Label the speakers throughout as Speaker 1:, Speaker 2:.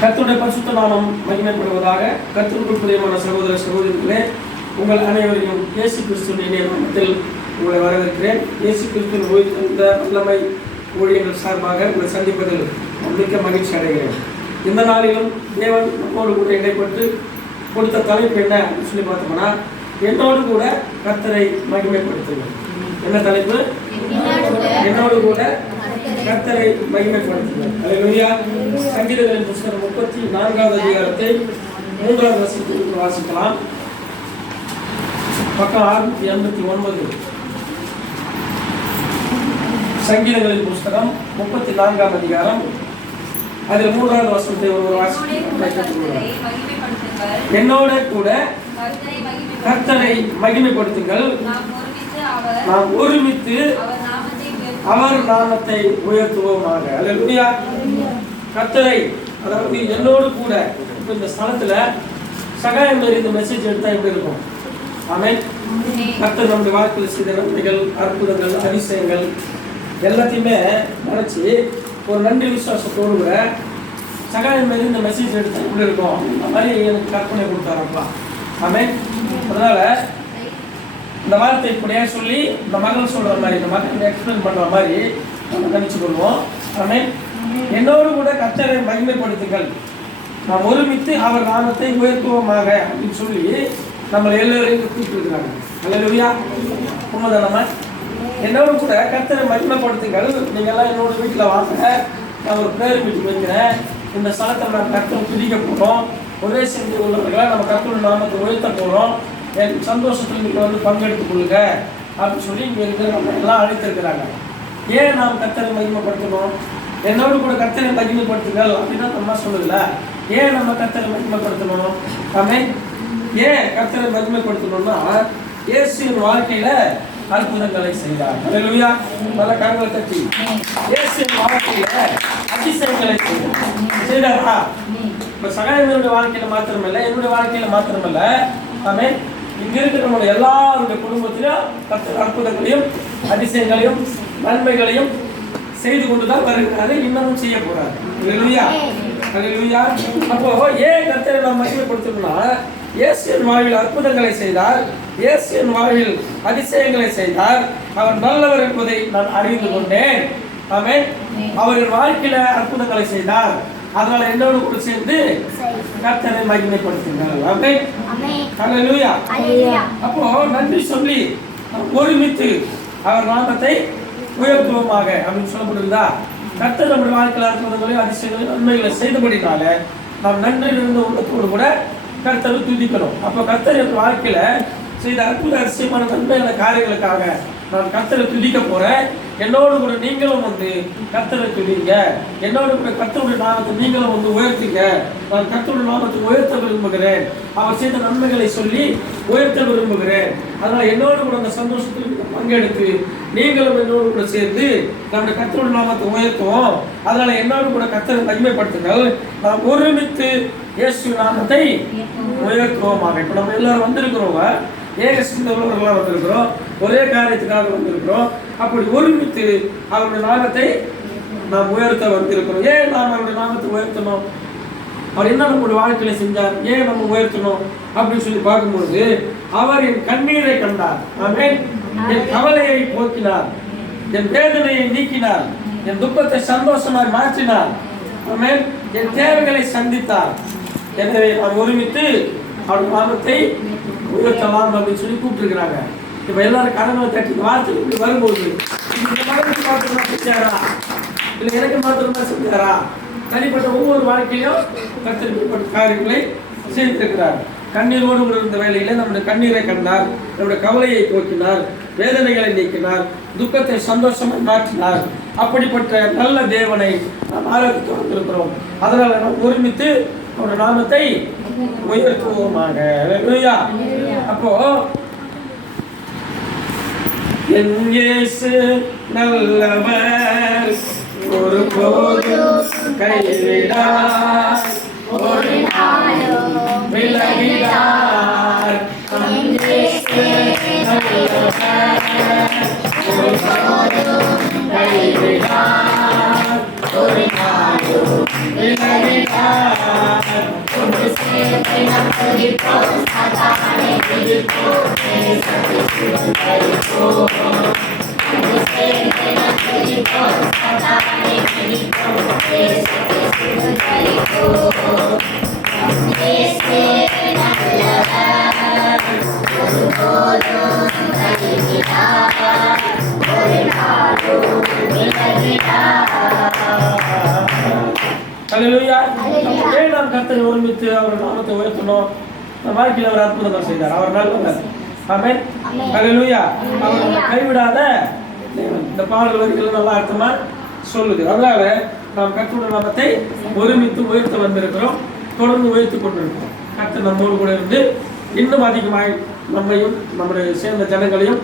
Speaker 1: கர்த்தருடைய பரிசுத்த நாமம் மகிமைப்படுவதாக கர்த்தருக்குள் பிரியமான சகோதர சகோதரிகளே உங்கள் அனைவரையும் இயேசு கிறிஸ்துவின் இணைய நாமத்தில் உங்களை வரவேற்கிறேன். இயேசு கிறிஸ்துவின் ஓய்வு தந்த வல்லமை ஊழியர்கள் சார்பாக உங்களை சந்திப்பதில் மிக்க மகிழ்ச்சி அடைகிறேன். இந்த நாளிலும் தேவன் நம்மோடு கூட இடைப்பட்டு கொடுத்த தலைப்பு என்ன அப்படின்னு சொல்லி பார்த்தோம்னா என்னோடு கூட கர்த்தரை மகிமைப்படுத்துங்கள். என்ன தலைப்பு? என்னோடு கூட கர்த்தரை மகிமைப்படுத்துங்கள் அல்லேலூயா சங்கீதங்களின் புஸ்தகம் முப்பத்தி நான்காவது அதிகாரத்தை மூன்றாவது வசனத்திற்கு வாசிக்கலாம். பக்கம் அறுநூத்தி எண்பத்தி ஒன்பது. சங்கீதங்களின் புஸ்தகம் முப்பத்தி நான்காம் அதிகாரம். அதில் மூன்றாவது வசனத்தை ஒரு வாசிக்க என்னோட கூட கர்த்தரை மகிமைப்படுத்துங்கள். நாம் ஒருமித்து அவர் நாமத்தை உயர்த்துவோமாக. அல்லா கத்தரை அதாவது என்னோடு கூட இப்போ இந்த ஸ்தலத்தில் சகாயம் மாரி இந்த மெசேஜ் எடுத்தால் எப்படி இருக்கும்? ஆமே கத்தர் நம்முடைய வாழ்க்கையில் செய்த நன்மைகள் அற்புதங்கள் அதிசயங்கள் எல்லாத்தையுமே நினச்சி ஒரு நன்றி விசுவாசத்தோடு கூட சகாயம் மாரி இந்த மெசேஜ் எடுத்து எப்படி இருக்கும்? அந்த மாதிரி எனக்கு கற்பனை கொடுத்தாரப்பா ஆமே அதனால் இந்த வார்த்தை இப்படியே சொல்லி இந்த மகள் சொல்ற மாதிரி இந்த மகன் எக்ஸ்பிளைன் பண்ற மாதிரி நம்ம கணிச்சு கொள்வோம். ஆமென். என்னோடு கூட கர்த்தரை மகிமைப்படுத்துங்கள். நாம் ஒருமித்து அவர் நாமத்தை உயர்த்துவோமாக அப்படின்னு சொல்லி நம்மளை எல்லோரையும் கூப்பிட்டுருக்கிறாங்க. அல்லையா உண்மைதானம்மா? என்னோடு கூட கத்தரை மகிமைப்படுத்துங்கள். நீங்கள்லாம் என்னோட வீட்டில் வாங்க. நான் ஒரு பேர் வீட்டுக்கு வைக்கிறேன். இந்த ஸ்தலத்தை நான் கத்தரை பிரிக்க போகிறோம் ஒரே செஞ்சு உள்ளவர்களை நம்ம கத்தோட நாமத்தை உயர்த்த போகிறோம் என் சந்தோஷத்தில் நீங்கள் வந்து பங்கெடுத்துக் கொள்ளுங்க அப்படின்னு சொல்லி இங்கே இருந்து நம்ம எல்லாம் அழைத்திருக்கிறாங்க. ஏன் நாம் கத்தனை மகிமைப்படுத்தணும் என்னோடு கூட கத்தனை மகிமைப்படுத்துங்கள் அப்படின்னா நம்ம சொல்லுதுல ஏன் நம்ம கத்தரை மகிமைப்படுத்தணும் ஆமே. ஏன் கத்தனை மகிமைப்படுத்தணும்னா இயேசுவின் வாழ்க்கையில அற்புதங்களை செய்தார். அல்லேலூயா பல கரங்களை தட்டி. இயேசுவின் வாழ்க்கையில அதிசயங்களை செய்தார். செய்தாரா? இப்ப சகாயங்களுடைய வாழ்க்கையில மாத்திரமல்ல என்னுடைய வாழ்க்கையில மாத்திரமல்ல. ஆமே. இங்க இருக்கிற நம்முடைய எல்லாருடைய குடும்பத்திலும் கர்த்தர் அற்புதங்களையும் அதிசயங்களையும் நன்மைகளையும் செய்து கொண்டுதான் வருகிறாரு இன்னமும் செய்ய போறாரு. அல்லேலூயா அல்லேலூயா அப்போ ஏன் கர்த்தரை நாம் மகிமைப்படுத்தணும்னா இயேசுவின் வாழ்வில் அற்புதங்களை செய்தார் இயேசுவின் வாழ்வில் அதிசயங்களை செய்தார் அவர் நல்லவர் என்பதை நான் அறிந்து கொண்டேன். ஆமே அவரின் வாழ்க்கையில அற்புதங்களை செய்தார். அதனால என்னோடு கூட சேர்ந்து கர்த்தனை மகிமைப்படுத்தினார் ஆமே அல்லேலூயா அப்போ நன்றி சொல்லி ஒருமித்து அவர் நாமத்தை உயர்த்துவோமாக அப்படின்னு சொல்லப்படுகிறதா கர்த்தர் நம்முடைய வாழ்க்கையில் அற்புதங்களையும் அதிசயங்களையும் நன்மைகளை செய்தபடினால நாம் நன்றி இருந்த உள்ளத்தோடு கூட கர்த்தரை துதிக்கணும் அப்போ கர்த்தர் என் வாழ்க்கையில செய்த அற்புத அதிசயமான நன்மையான காரியங்களுக்காக நான் கர்த்தரை துதிக்க போறேன் என்னோடு கூட நீங்களும் வந்து கத்தரை சொல்லிங்க என்னோடு கூட கத்தருடைய நாமத்தை நீங்களும் வந்து உயர்த்துங்க. நான் கத்தருடைய நாமத்தை உயர்த்த விரும்புகிறேன். அவர் செய்த நன்மைகளை சொல்லி உயர்த்த விரும்புகிறேன். அதனால் என்னோடு கூட அந்த சந்தோஷத்தில் பங்கெடுத்து நீங்களும் என்னோடு கூட சேர்ந்து நம்முடைய கத்தருடைய நாமத்தை உயர்த்துவோம். அதனால் என்னோடு கூட கத்தரை தனிமைப்படுத்துங்கள் நாம் ஒருமித்து இயேசு நாமத்தை உயர்த்துவோமாக. இப்போ நம்ம எல்லாரும் வந்திருக்கிறோங்க. ஏக சிந்தவர்களாக வந்திருக்கிறோம். ஒரே காரியத்துக்காக வந்திருக்கிறோம். அப்படி ஒருமித்து அவருடைய நாமத்தை நாம் உயர்த்த வந்திருக்கிறோம். ஏன் நாம் அவருடைய நாமத்தை உயர்த்தணும்? அவர் என்ன நம்முடைய வாழ்க்கையில செஞ்சார்? ஏன் நம்ம உயர்த்தணும்? அப்படின்னு சொல்லி பார்க்கும்போது அவர் என் கண்ணீரை கண்டார். ஆமென். என் கவலையை போக்கினார். என் வேதனையை நீக்கினார். என் துக்கத்தை சந்தோஷமாய் மாற்றினார். ஆமே என் தேவைகளை சந்தித்தார். எனவே நாம் ஒருமித்து அவர் நாமத்தை உயர்த்தலாம் அப்படின்னு சொல்லி கூப்பிட்டுருக்கிறாங்க. இப்போ எல்லாரும் கடனை தட்டி வார்த்தை இப்படி வரும்போது இந்த மகனுக்கு மாத்திரமா செஞ்சாரா? இல்லை எனக்கு மாத்திரமா செஞ்சாரா? தனிப்பட்ட ஒவ்வொரு வாழ்க்கையிலும் கத்திரிக்கப்பட்ட காரியங்களை செய்திருக்கிறார். கண்ணீரோடு இருந்த வேலையில் நம்முடைய கண்ணீரை கண்டார் நம்முடைய கவலையை போக்கினார் வேதனைகளை நீக்கினார் துக்கத்தை சந்தோஷமாக மாற்றினார். அப்படிப்பட்ட நல்ல தேவனை நாம் ஆரோக்கியத்தோடு வந்திருக்கிறோம். அதனால் நாம் ஒருமித்து அவருடைய நாமத்தை உயர்த்துவோமாக. அல்லேலூயா. அப்போ என் இயேசு நல்லவர். ஒரு போதும் கைவிடார். ஒரு நாளும் விலகிடார் ஒரு போதும் கைவிடார். ஒரு நாளும் அல்லேலூயா ஏன் நாம் கர்த்தரை ஒருமித்து அவர் நாமத்தை உயர்த்தணும் நம்ம வாழ்க்கையில் அவர் அற்புதமாக செய்தார். அவர் நல்லவர். ஆமென் அல்லேலூயா அவர் கைவிடாத. இந்த பாடல் வரிகள் நல்லா அர்த்தமா சொல்லுது. அதனால நாம் கர்த்தருடைய நாமத்தை ஒருமித்து உயர்த்த வந்திருக்கிறோம். தொடர்ந்து உயர்த்தி கொண்டிருக்கிறோம். கர்த்தர் நம்மோடு கூட இருந்து இன்னும் அதிகமாய் நம்மையும் நம்முடைய சேர்ந்த ஜனங்களையும்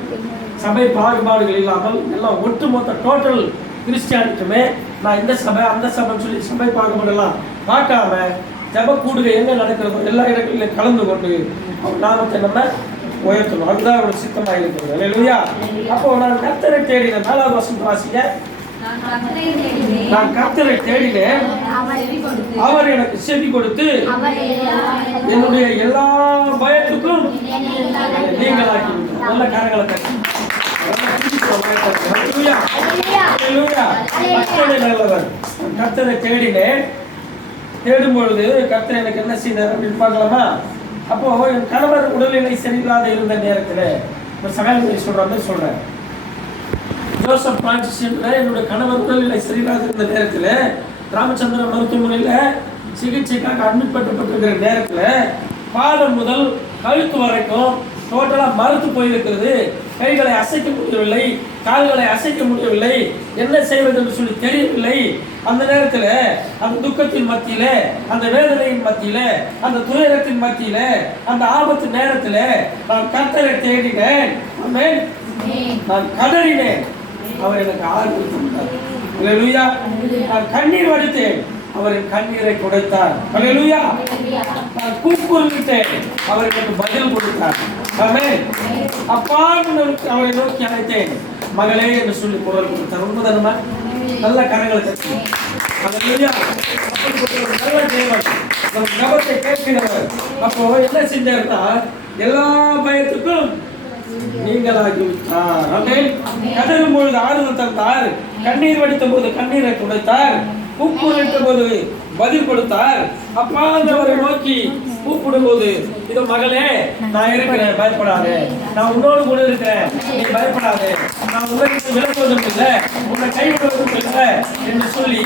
Speaker 1: சபை பாகுபாடுகள் இல்லாமல் எல்லாம் ஒட்டுமொத்த டோட்டல் கிறிஸ்டியானிட்டுமே நான் இந்த சபை அந்த சபைன்னு சொல்லி சபை பார்க்கப்படலாம் பார்க்காம ஜப கூடுக என்ன நடக்கிறதோ எல்லா இடங்களிலும் கலந்து கொண்டு நாமத்தை நம்ம உயர்த்தணும். அதுதான் ஒரு சித்தமாக இருக்கிறது. இல்லையா அப்போ நான் கத்தரை தேடினேன் நாலாவது வருஷம் வாசிங்க.
Speaker 2: நான் கத்தரை தேடினேன். அவர்
Speaker 1: எனக்கு செவி கொடுத்து என்னுடைய எல்லா பயத்துக்கும் நீங்களாக்கி நல்ல கரங்களை கட்டி நல்ல பிடிக்கிற பயத்தை தட்டி. ஹalleluya. ஹalleluya. கர்த்தரை நல்லவர் கர்த்தரை தேடினேன் தேடும் பொழுது கர்த்தர் எனக்கு என்ன செய்தார் அப்படின்னு பார்க்கலாமா? அப்போ என் கணவர் உடல்நிலை சரியில்லாத இருந்த நேரத்தில் ஒரு சகாயம் சொல்றேன். ஜோசப் பிரான்சிஸ் என்னுடைய கணவர் உடல்நிலை சரியில்லாத இருந்த நேரத்தில் ராமச்சந்திரன் மருத்துவமனையில் சிகிச்சைக்காக அட்மிட் பண்ணப்பட்டிருக்கிற நேரத்தில் பாதம் முதல் கழுத்து வரைக்கும் டோட்டலாக மறுத்து போயிருக்கிறது. கைகளை அசைக்க முடியவில்லை. கால்களை அசைக்க முடியவில்லை. என்ன செய்வது என்று சொல்லி தெரியவில்லை. அந்த நேரத்தில் அந்த துக்கத்தின் மத்தியில அந்த வேதனையின் மத்தியில அந்த துயரத்தின் மத்தியில அந்த ஆபத்து நேரத்தில் நான் கர்த்தரை தேடினேன். நான் கதறினேன். அவர் எனக்கு ஆறுதல் அல்லேலூயா நான் கண்ணீர் வடித்தேன். அவர் என் கண்ணீரை கொடுத்தார். கூப்பிட்டு அவர்களுக்கு பதில் கொடுத்தார். ஆமென் அப்பா அவரை நோக்கி அழைத்தேன். மகளே என்று சொல்லி குரல் கொடுத்தார். உண்மைதானமா நல்ல கரங்களை தட்டி. நல்ல தேவன். நம் ஜபத்தை கேட்கிறவர். அப்போ என்ன செஞ்சார்னா எல்லா பயத்துக்கும் பொழுது ஆறுதல் தந்தார். கண்ணீர் வடித்த போது கண்ணீரை துடைத்தார். கூப்பிடுகின்ற போது பதில் கொடுத்தார் அப்பா அவரை நோக்கி கூப்பிடும் போது இதோ மகளே நான் இருக்கிறேன் பயப்படாது. நான் உன்னோடு கூட இருக்கிறேன். நீ பயப்படாது. நான் உன்னை விளக்குவதும் இல்லை. உன்னை கைவிடுவதும் இல்லை. என்று சொல்லி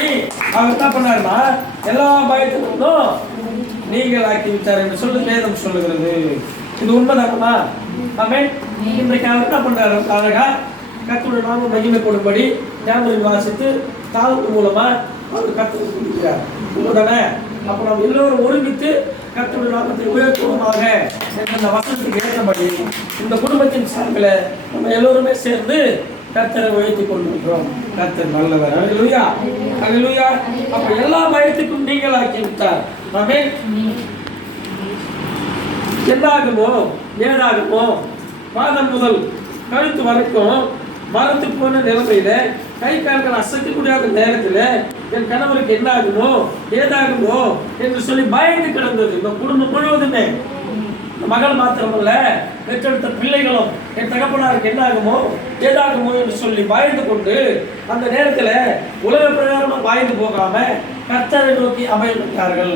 Speaker 1: அவர் என்ன பண்ணாருன்னா எல்லா பயத்திலிருந்தும் நீங்கள் ஆக்கி விட்டார் என்று சொல்லி வேதம் சொல்லுகிறது. இது உண்மைதானமா ஆமென். இன்றைக்கு அவர் என்ன பண்றாரு? அழகா கத்துடைய நாமம் மகிமைப்படும்படி ஞாபகம் வாசித்து தாழ்வு மூலமா அவர் கத்து கொடுக்கிறார் உடனே அப்ப நாம் எல்லோரும் ஒருமித்து கத்துடைய நாமத்தை உயர்த்துவமாக. இந்த வசனத்துக்கு ஏற்றபடி இந்த குடும்பத்தின் சார்பில் நம்ம எல்லோருமே சேர்ந்து கர்த்தரை உயர்த்தி கொண்டிருக்கிறோம் கர்த்தர் நல்லவர். அல்லேலூயா அல்லேலூயா அப்ப எல்லா பயத்துக்கும் நீங்கள் ஆக்கி விட்டார் ஆமென் என்னாகுமோ ஏதாகுமோ பாதம் முதல் கழுத்து வரைக்கும் மரத்து போன நிலைமையில கை கால்கள் அசைக்க முடியாத நேரத்துல என் கணவருக்கு என்ன ஆகுமோ ஏதாகுமோ என்று சொல்லி பயந்து கிடந்தது. இந்த குடும்பம் முழுவதுமே. மகள் மாத்திரமல்ல பெற்றெடுத்த பிள்ளைகளும் என் தகப்பனாருக்கு என்ன ஆகுமோ ஏதாகுமோ என்று சொல்லி பயந்து கொண்டு அந்த நேரத்தில் உலக பிரகாரமாக பாய்ந்து போகாம கர்த்தரை நோக்கி அமைந்துட்டார்கள்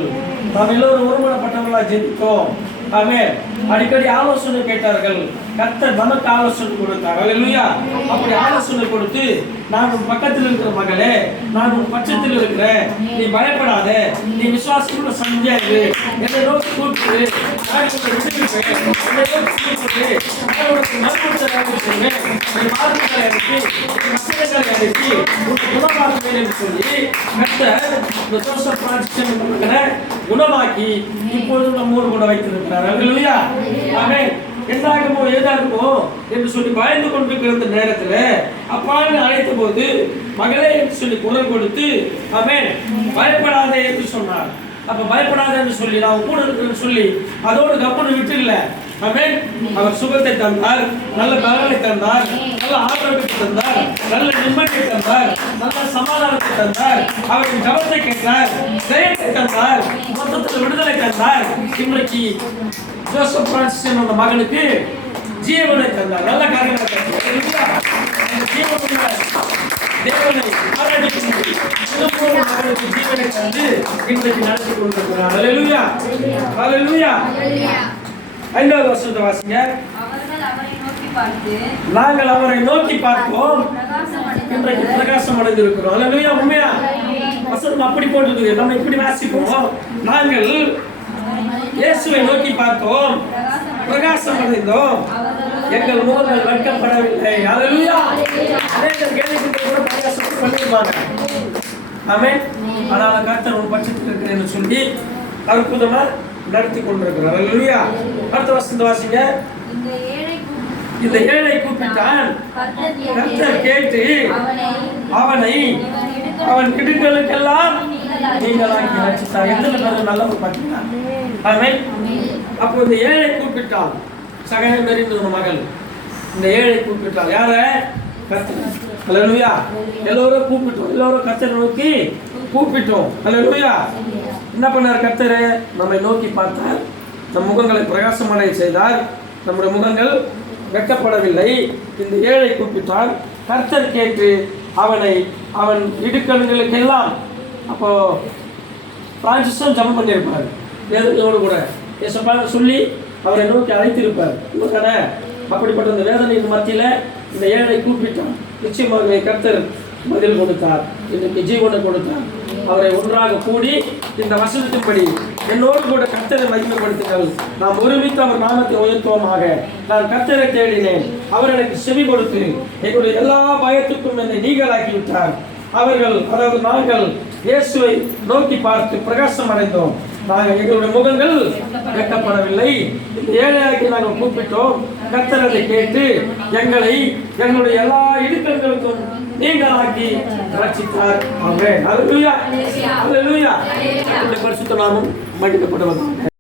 Speaker 1: நாம் எல்லோரும் ஒருமனப்பட்டவர்களாக ஜெபித்தோம். ஆமே அடிக்கடி ஆலோசனை கேட்டார்கள். கர்த்தர் நமக்கு ஆலோசனை கொடுத்தார். அல்லேலூயா அப்படி ஆலோசனை கொடுத்து நான் உன் பக்கத்தில் இருக்கிற மகளே நான் உன் பட்சத்தில் இருக்கிறேன். நீ பயப்படாத. நீ விசுவாசத்தோட சந்தியாது என்னை நோக்கி கூப்பிட்டு நான் உன்னை விடுவிப்பேன். என்னை நோக்கி நான் உனக்கு நல்வழிகளை அனுப்பிச்சுவேன் நீ மார்க்கங்களை அனுப்பி உன் மக்களுகளை அனுப்பி சொல்லி கர்த்தர் இந்த ஜோசப் பிரான்சிஸ் மகனை குணமாக்கி இப்பொழுது நம்மோடு கூட வைத்திருக்கிறார். இல்லையா ஆமென். என்னாகுமோ ஏதாகுமோ என்று சொல்லி பயந்து கொண்டிருக்கிற நேரத்தில் அப்பான்னு அழைத்த போது மகளே என்று சொல்லி குரல் கொடுத்து அவன் பயப்படாதே என்று சொன்னார். அப்ப பயப்படாத என்று சொல்லி நான் கூட இருக்கிறேன்னு சொல்லி அதோடு கப்பனை விட்டுல அவன் அவர் சுகத்தை தந்தார் நல்ல பலனை தந்தார் நல்ல ஆரோக்கியத்தை தந்தார் நல்ல நிம்மதியை தந்தார் நல்ல சமாதானத்தை தந்தார். அவரின் கவத்தை கேட்டார் ஜெயத்தை தந்தார் மொத்தத்தில் விடுதலை தந்தார். இன்றைக்கு ஜோசப் பிரான்சிஸ் மகனுக்கு ஜீவனை தந்தார். நல்ல காரியங்களை தேவனை சிறப்போடு மகனுக்கு ஜீவனை தந்து இன்றைக்கு நடத்தி கொண்டிருக்கிறார். ஹalleluya. ஹalleluya. ஐந்தாவது வருஷத்தை வாசிங்க. நாங்கள் அவரை நோக்கி பார்ப்போம்.
Speaker 2: பிரகாசம்
Speaker 1: இன்றைக்கு பிரகாசம் அடைந்திருக்கிறோம் ஹalleluya உண்மையா? வசனம் அப்படி போட்டிருக்குது. நம்ம இப்படி வாசிப்போம். நாங்கள் இயேசுவை நோக்கி பார்த்தோம். பிரகாசம் அடைந்தோம். எங்கள் முகங்கள் வெட்கப்படவில்லை. ஹalleluya அநேகர் கேள்விப்பட்டு கூட பிரகாசம் பண்ணிருப்பாங்க ஆமென் ஆனால் கர்த்தர் ஒரு பட்சத்தில் இருக்கிறேன்னு சொல்லி அற்புதமா நடத்தி கொண்டிருக்கிறார். அல்லையா அடுத்த வசந்த வாசிங்க.
Speaker 2: இந்த ஏழை
Speaker 1: கூப்பிட்டான்.
Speaker 2: கர்த்தர்
Speaker 1: கேட்டு
Speaker 2: அவனை
Speaker 1: அவன் இடுகளுக்கெல்லாம் நீங்களாக்கி ரட்சித்தார். எத்தனை பேர் நல்லவர் ஆமென். அப்போ இந்த ஏழை கூப்பிட்டான் சகயம் தெரிந்த ஒரு மகள். இந்த ஏழை கூப்பிட்டாள் யார? ஹalleluya எல்லோரும் கூப்பிட்டோம். எல்லோரும் கர்த்தரை நோக்கி கூப்பிட்டோம். ஹalleluya என்ன பண்ணார் கர்த்தர்? நம்மை நோக்கி பார்த்தார். நம் முகங்களை பிரகாசமடைய செய்தார். நம்முடைய முகங்கள் வெட்கப்படவில்லை. இந்த ஏழை கூப்பிட்டான் கர்த்தர் கேட்டு அவனை அவன் இடுக்கண்களுக்கெல்லாம் அப்போ பிரான்சிஸும் ஜபம் பண்ணியிருப்பார். வேதனையோடு கூட. ஏசப்பான்னு சொல்லி அவரை நோக்கி அழைத்திருப்பார். இவங்கதானே அப்படிப்பட்ட அந்த வேதனையின் மத்தியில் இந்த ஏழை கூப்பிட்டான். நிச்சயமாக கர்த்தர் பதில் கொடுத்தார். இன்னைக்கு ஜீவனை கொடுத்தார். அவரை ஒன்றாக கூடி இந்த வசனத்தின்படி என்னோடு கூட கர்த்தரை மகிமைப்படுத்துங்கள். நாம் ஒருமித்து அவர் நாமத்தை உயர்த்துவோமாக. நான் கர்த்தரை தேடினேன். அவர் எனக்கு செவி கொடுத்து என்னுடைய எல்லா பயத்துக்கும் என்னை நீங்களாக்கிவிட்டார். அவர்கள் அதாவது நாங்கள் இயேசுவை நோக்கி பார்த்து பிரகாசம் அடைந்தோம். நாங்கள் எங்களுடைய முகங்கள் வெட்கப்படவில்லை இந்த ஏழையாக்கி நாங்கள் கூப்பிட்டோம். கர்த்தர் அதை கேட்டு எங்களை எங்களுடைய எல்லா இடுக்கங்களுக்கும் நீங்களாக்கி ரட்சித்தார் ஆமென். ஹalleluya. ஹalleluya. இந்த பரிசுத்த நாமம் மகிமைப்பட வந்தோம்